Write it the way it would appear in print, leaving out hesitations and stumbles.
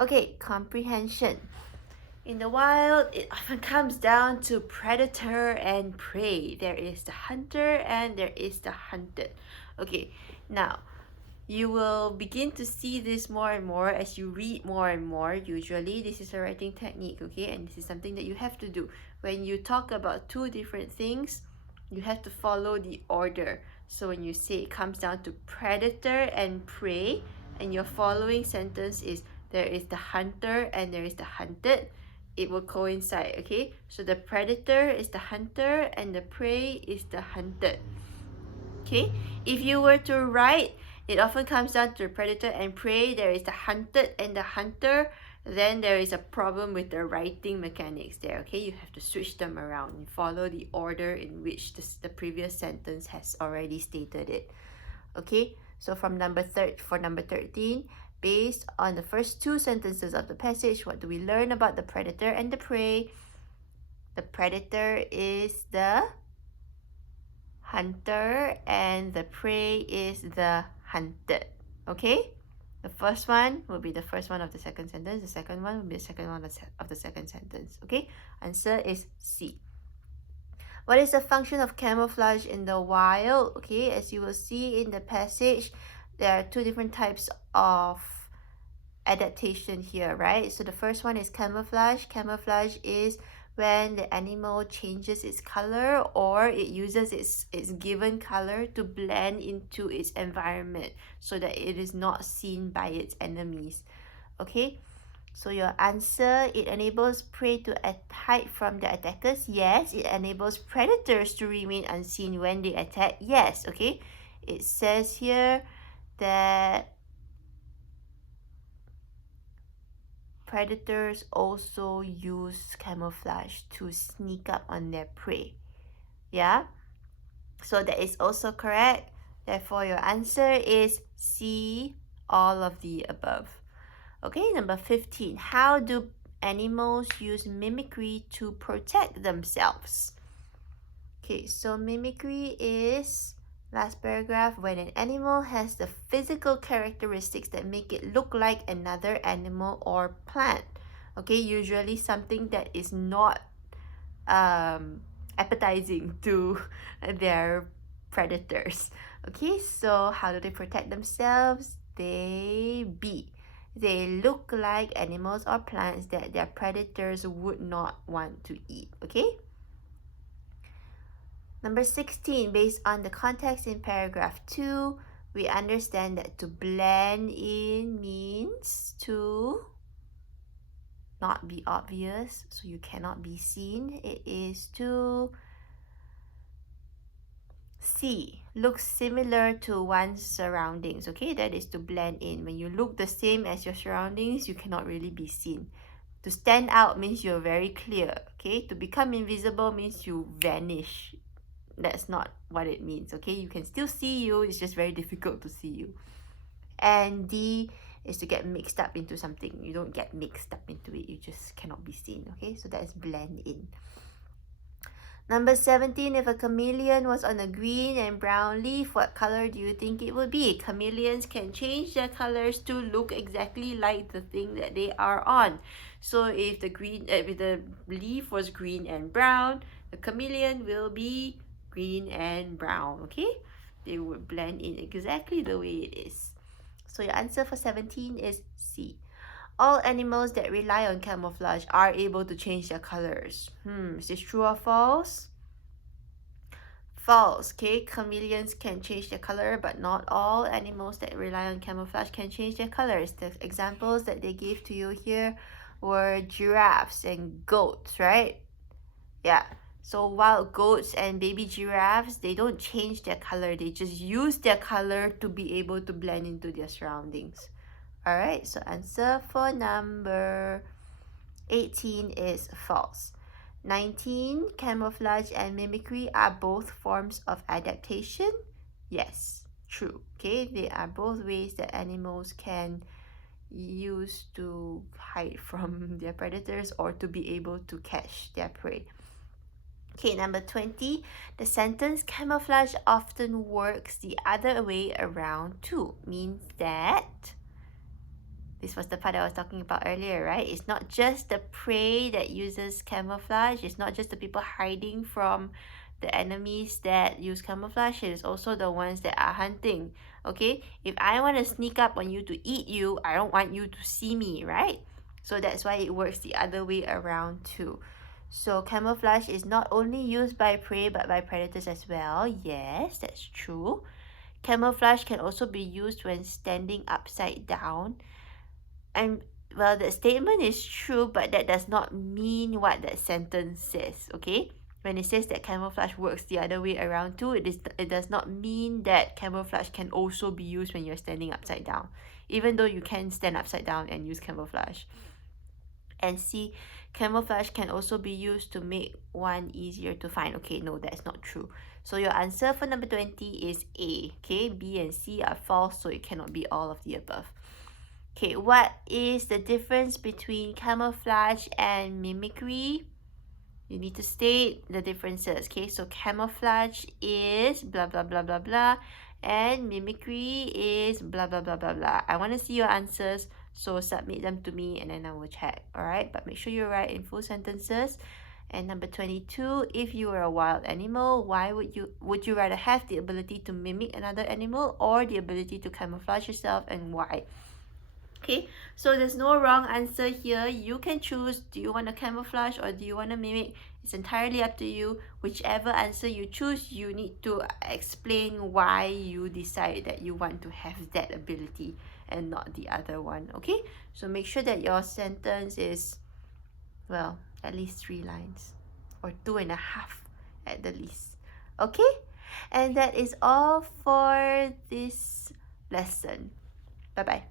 Okay, comprehension. In the wild, it often comes down to predator and prey. There is the hunter and there is the hunted. Okay, now you will begin to see this more and more as you read more and more. Usually, this is a writing technique, okay? And this is something that you have to do. When you talk about two different things, you have to follow the order. So when you say it comes down to predator and prey, and your following sentence is there is the hunter and there is the hunted, it will coincide, okay? So the predator is the hunter and the prey is the hunted. Okay, if you were to write, it often comes down to predator and prey. There is the hunted and the hunter. Then there is a problem with the writing mechanics there. Okay, you have to switch them around and follow the order in which the previous sentence has already stated it. Okay, so for number 13, based on the first two sentences of the passage, what do we learn about the predator and the prey? The predator is the hunter and the prey is the hunted. Okay, the first one will be the first one of the second sentence, the second one will be the second one of the second sentence. Okay, answer is C. What is the function of camouflage in the wild? Okay, as you will see in the passage, there are two different types of adaptation here, right? So the first one is camouflage. Camouflage is when the animal changes its color or it uses its given color to blend into its environment so that it is not seen by its enemies. Okay, so your answer, it enables prey to hide from the attackers. Yes. It enables predators to remain unseen when they attack. Yes. Okay, it says here that predators also use camouflage to sneak up on their prey. Yeah, so that is also correct. Therefore, your answer is C, all of the above. Okay, number 15. How do animals use mimicry to protect themselves? Okay, so mimicry is, last paragraph, when an animal has the physical characteristics that make it look like another animal or plant. Okay, usually something that is not appetizing to their predators. Okay, so how do they protect themselves? They look like animals or plants that their predators would not want to eat. Okay. Number 16, based on the context in paragraph 2, we understand that to blend in means to not be obvious, so you cannot be seen. It is to see, look similar to one's surroundings. Okay, that is to blend in. When you look the same as your surroundings, you cannot really be seen. To stand out means you're very clear. Okay, to become invisible means you vanish. That's not what it means. Okay, you can still see you, it's just very difficult to see you. And D is to get mixed up into something. You don't get mixed up into it, you just cannot be seen. Okay, so that is blend in. Number 17, if a chameleon was on a green and brown leaf, what color do you think it would be? Chameleons can change their colors to look exactly like the thing that they are on. So if the leaf was green and brown, the chameleon will be green and brown. Okay, they would blend in exactly the way it is. So your answer for 17 is C. All animals that rely on camouflage are able to change their colors. Is this true or false? False. Okay, chameleons can change their color, but not all animals that rely on camouflage can change their colors. The examples that they gave to you here were giraffes and goats, right? Yeah. So wild goats and baby giraffes, they don't change their color. They just use their color to be able to blend into their surroundings. Alright, so answer for number 18 is false. 19, camouflage and mimicry are both forms of adaptation. Yes, true. Okay, they are both ways that animals can use to hide from their predators or to be able to catch their prey. Okay, number 20, the sentence camouflage often works the other way around too. Means that This was the part I was talking about earlier, right? It's not just the prey that uses camouflage. It's not just the people hiding from the enemies that use camouflage. It is also the ones that are hunting. Okay? If I want to sneak up on you to eat you, I don't want you to see me, right? So that's why it works the other way around too. So camouflage is not only used by prey but by predators as well. Yes, that's true. Camouflage can also be used when standing upside down. And well, the statement is true, but that does not mean what that sentence says, okay? When it says that camouflage works the other way around too, it does not mean that camouflage can also be used when you're standing upside down, even though you can stand upside down and use camouflage. And C, camouflage can also be used to make one easier to find. Okay, no, that's not true. So your answer for number 20 is A. Okay, B and C are false, so it cannot be all of the above. Okay, what is the difference between camouflage and mimicry? You need to state the differences. Okay, so camouflage is blah blah blah blah blah, and mimicry is blah blah blah blah blah. I want to see your answers, so submit them to me and then I will check. Alright, but make sure you write in full sentences. And number 22, if you were a wild animal, why would you rather have the ability to mimic another animal or the ability to camouflage yourself, and why? Okay, so there's no wrong answer here. You can choose, do you want to camouflage or do you want to mimic? It's entirely up to you. Whichever answer you choose, you need to explain why you decide that you want to have that ability and not the other one. Okay, so make sure that your sentence is, well, at least 3 lines or 2.5 at the least. Okay, and that is all for this lesson. Bye bye.